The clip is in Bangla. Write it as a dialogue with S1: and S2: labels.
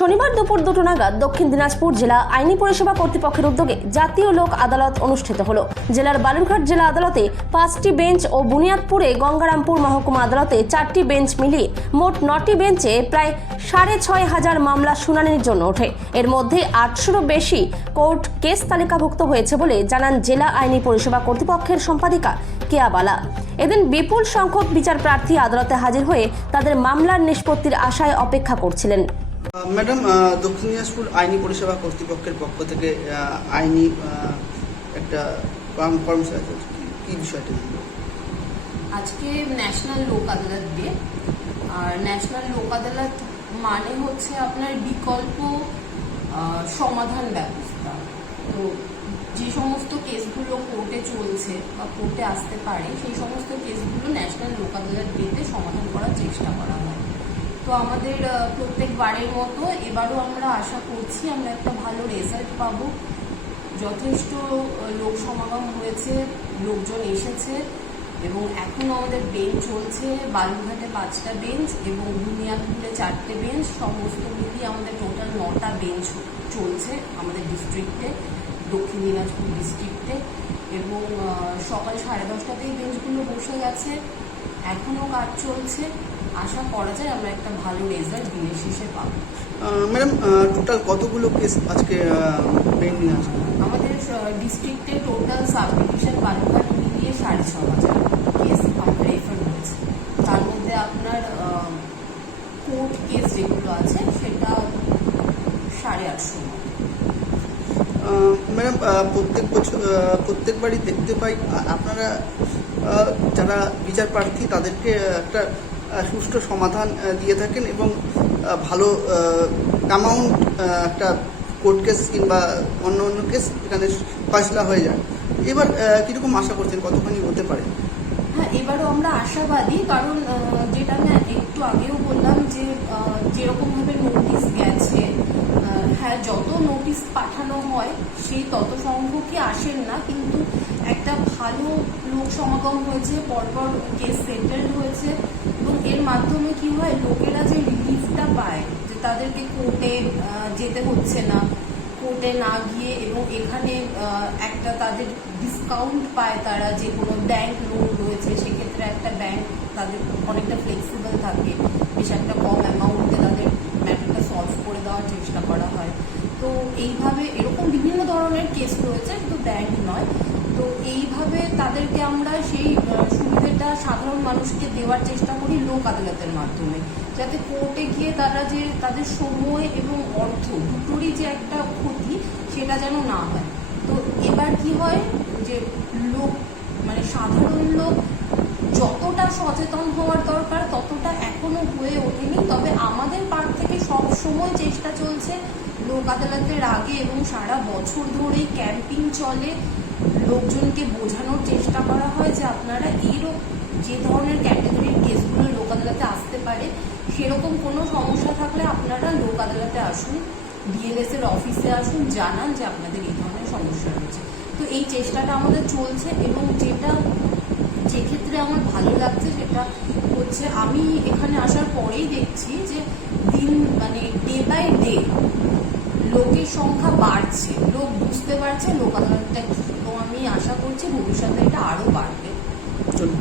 S1: শনিবার দুপুর দুটো নাগাদ দক্ষিণ দিনাজপুর জেলা আইনি পরিষেবা কর্তৃপক্ষের উদ্যোগে জাতীয় লোক আদালত অনুষ্ঠিত হলো। জেলার বালুরঘাট জেলা আদালতে পাঁচটি বেঞ্চ ও বুনিয়াদপুরে গঙ্গারামপুর মহকুমা আদালতে চারটি বেঞ্চ মিলিয়ে মোট নটি বেঞ্চে প্রায় সাড়ে ছয় হাজার মামলা শুনানির জন্য ওঠে। এর মধ্যে আটশোরও বেশি কোর্ট কেস তালিকাভুক্ত হয়েছে বলে জানান জেলা আইনি পরিষেবা কর্তৃপক্ষের সম্পাদিকা কেয়া বালা। এদিন বিপুল সংখ্যক বিচার প্রার্থী আদালতে হাজির হয়ে তাদের মামলার নিষ্পত্তির আশায় অপেক্ষা করছিলেন।
S2: ম্যাডাম দক্ষিণ দিনাজপুর আইনি পরিষেবা কর্তৃপক্ষের পক্ষ থেকে আইনি একটা কর্ম- কর্মশালা কি বিষয়টা?
S3: আজকে ন্যাশনাল লোক আদালত ডে আর ন্যাশনাল লোক আদালত মানে হচ্ছে আপনার বিকল্প সমাধান ব্যবস্থা। তো যে সমস্ত কেসগুলো কোর্টে চলছে বা কোর্টে আসতে পারে, সেই সমস্ত কেসগুলো ন্যাশনাল লোক আদালত ডেতে সমাধান করার চেষ্টা করা হয়। তো আমাদের প্রত্যেকবারের মতো এবারও আমরা আশা করছি আমরা একটা ভালো রেজাল্ট পাবো। যথেষ্ট লোক সমাগম হয়েছে, লোকজন এসেছে এবং এখন আমাদের বেঞ্চ চলছে, বালুরঘাটে পাঁচটা বেঞ্চ এবং বুনিয়াদপুরে চারটে বেঞ্চ সমস্ত মিলিয়ে আমাদের টোটাল নটা বেঞ্চ চলছে আমাদের ডিস্ট্রিক্টে দক্ষিণ দিনাজপুর ডিস্ট্রিক্টে এবং সকাল সাড়ে দশটাতেই বেঞ্চগুলো বসে গেছে। এখনও কাজ চলছে। আশা করা যায় আমরা একটা ভালো রেজাল্ট দিনের শেষে পাবো।
S2: ম্যাডাম টোটাল কতগুলো কেস আজকে পেন্ডিং আছে
S3: আমাদের ডিস্ট্রিক্টে টোটাল সাব ডিভিশন বালুরঘাট মিলিয়ে সাড়ে ছ হাজার কেস আমাদের রেফার হয়েছে তার মধ্যে আপনার কোর্ট কেস যেগুলো আছে সেটা সাড়ে আটশো।
S2: ম্যাডাম প্রত্যেক বছর প্রত্যেকবারই দেখতে পাই আপনারা যারা বিচার প্রার্থী তাদেরকে একটা সুষ্ঠু সমাধান দিয়ে থাকেন এবং ভালো অ্যামাউন্ট একটা কোর্ট কেস কিংবা অন্য অন্য কেস এখানে ফয়সলা হয়ে যায়। এবার কীরকম আশা করছেন? কতখানি হতে পারে?
S3: হ্যাঁ এবারও আমরা আশাবাদী, কারণ যেটা আমি একটু আগেও বললাম যে আহ, যেরকমভাবে নোটিশ গেছে আহ, হ্যাঁ যত নোটিশ পাঠানো হয় সেই তত সংখ্যকই আসেন না, কিন্তু একটা ভালো লোক সমাগম হয়েছে, পরপর কেস সেটেল হয়েছে এবং এর মাধ্যমে কি হয়, লোকেরা যে রিলিফটা পায় যে তাদেরকে কোর্টে যেতে হচ্ছে না কোর্টে না গিয়ে এবং এখানে একটা তাদের ডিসকাউন্ট পায় তারা যে কোনো ব্যাংক লোন রয়েছে, সেক্ষেত্রে একটা ব্যাংক তাদের অনেকটা ফ্লেক্সিবল থাকে, বেশ একটা কম অ্যামাউন্টে তাদের ম্যাটারটা সলভ করে দেওয়ার চেষ্টা করা হয়। তো এইভাবে এরকম ধরনের কেস রয়েছে শুধু ব্যাংক নয়। তো এইভাবে তাদেরকে আমরা সেই সুবিধাটা সাধারণ মানুষকে দেওয়ার চেষ্টা করি লোক আদালতের মাধ্যমে। যাতে কোর্টে গিয়ে তারা যে, তাদের সময় এবং অর্থ দুটোরই যে একটা ক্ষতি, সেটা যেন না হয়। তো এবার কি হয় যে লোক মানে সাধারণ লোক যতটা সচেতন হওয়ার দরকার, ততটা এখনও হয়ে ওঠেনি। তবে আমাদের পার থেকে সব সময় চেষ্টা চলছে লোক আদালতের আগে এবং সারা বছর ধরেই ক্যাম্পিং চলে। লোকজনকে বোঝানোর চেষ্টা করা হয় যে আপনারা এরও যে ধরনের ক্যাটাগরির কেসগুলো লোক আদালতে আসতে পারে, সেরকম কোনো সমস্যা থাকলে আপনারা লোক আদালতে আসুন বিএলএস এর অফিসে আসুন, জানান যে আপনাদের এই ধরনের সমস্যা রয়েছে। তো এই চেষ্টাটা আমাদের চলছে এবং যেটা যে ক্ষেত্রে আমার ভালো লাগছে সেটা হচ্ছে আমি এখানে আসার পরেই দেখছি যে দিন মানে ডে বাই ডে লোকের সংখ্যা বাড়ছে। লোক বুঝতে পারছে লোক আদালতটা কি। তো আমি আশা করছি ভবিষ্যতে এটা আরও বাড়বে।
S2: চলুন।